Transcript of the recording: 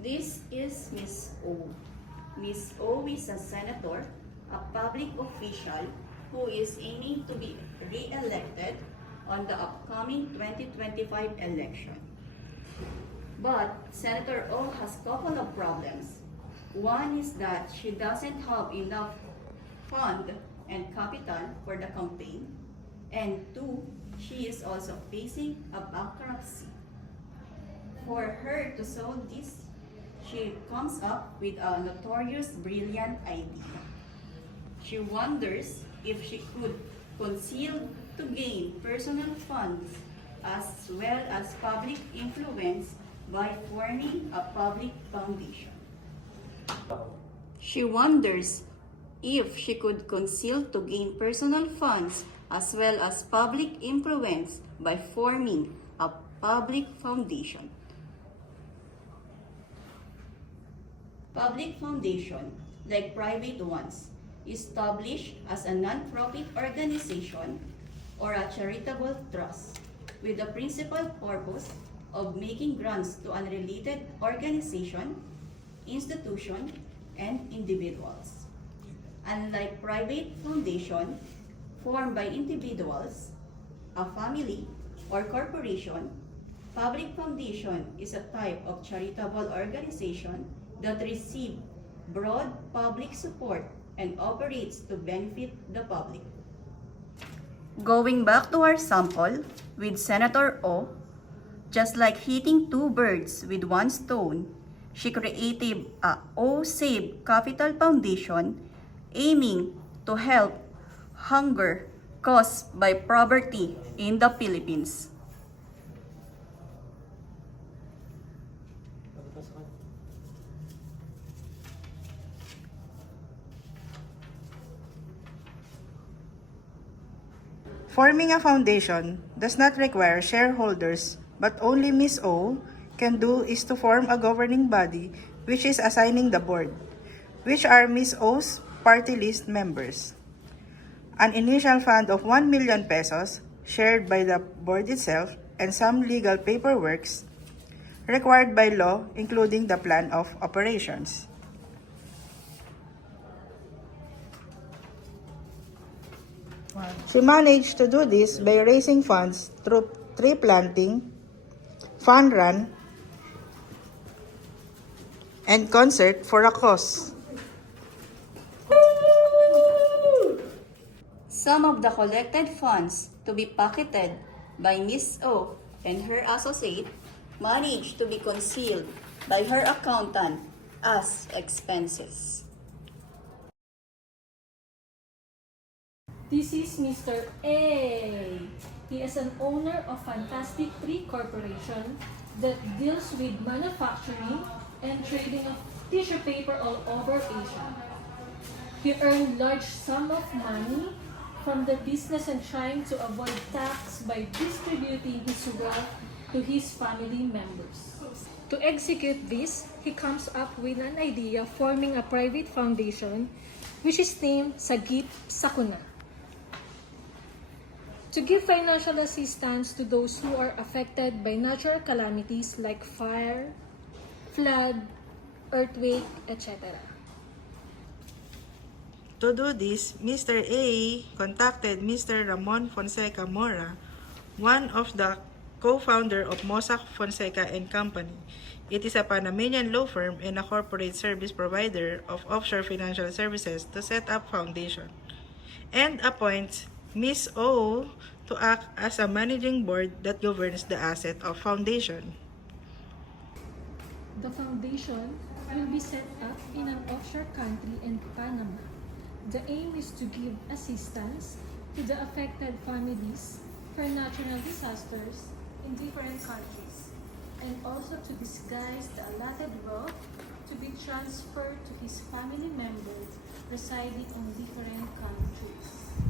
This is Miss O. Miss O is a senator, a public official who is aiming to be re-elected on the upcoming 2025 election. But Senator O has a couple of problems. One is that she doesn't have enough fund and capital for the campaign. And two, she is also facing a bankruptcy. For her to solve this, she comes up with a notorious brilliant idea. She wonders if she could conceal to gain personal funds as well as public influence by forming a public foundation. She wonders if she could conceal to gain personal funds as well as public influence by forming a public foundation. Public foundation, like private ones, established as a non-profit organization or a charitable trust with the principal purpose of making grants to unrelated organization, institution, and individuals. Unlike private foundation formed by individuals, a family, or corporation, public foundation is a type of charitable organization that receives broad public support and operates to benefit the public. Going back to our sample with Senator O, just like hitting two birds with one stone, she created a O Save Capital Foundation aiming to help hunger caused by poverty in the Philippines. Forming a foundation does not require shareholders, but only Ms. O can do is to form a governing body which is assigning the board, which are Ms. O's party list members. An initial fund of 1 million pesos shared by the board itself and some legal paperwork required by law, including the plan of operations. She managed to do this by raising funds through tree planting, fund run, and concert for a cause. Some of the collected funds to be pocketed by Ms. O and her associate managed to be concealed by her accountant as expenses. This is Mr. A. He is an owner of Fantastic Tree Corporation that deals with manufacturing and trading of tissue paper all over Asia. He earned large sum of money from the business and trying to avoid tax by distributing his wealth to his family members. To execute this, he comes up with an idea forming a private foundation which is named Sagip Sakuna, to give financial assistance to those who are affected by natural calamities like fire, flood, earthquake, etc. To do this, Mr. A contacted Mr. Ramon Fonseca Mora, one of the co-founder of Mossack Fonseca and Company. It is a Panamanian law firm and a corporate service provider of offshore financial services to set up foundation, and appoints Ms. O to act as a managing board that governs the asset of foundation. The foundation will be set up in an offshore country in Panama. The aim is to give assistance to the affected families for natural disasters in different countries, and also to disguise the allotted wealth to be transferred to his family members residing in different countries.